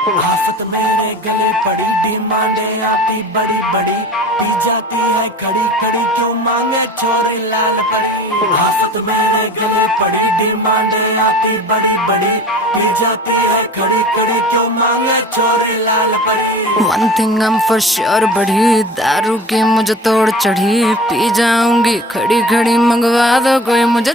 आफत मेरे गले पड़ी, डिमांडे आती बड़ी बड़ी, पी जाती है खड़ी खड़ी, क्यों मांगे छोरे लाल परी। आफत मेरे गले पड़ी, डिमांडे आती बड़ी बड़ी, पी जाती है खड़ी खड़ी, क्यों मांगे छोरे लाल परी। One thing I'm for sure बढ़ी, दारू की मुझे तोड़ चढ़ी, पी जाऊंगी खड़ी खड़ी, मंगवा दो कोई मुझे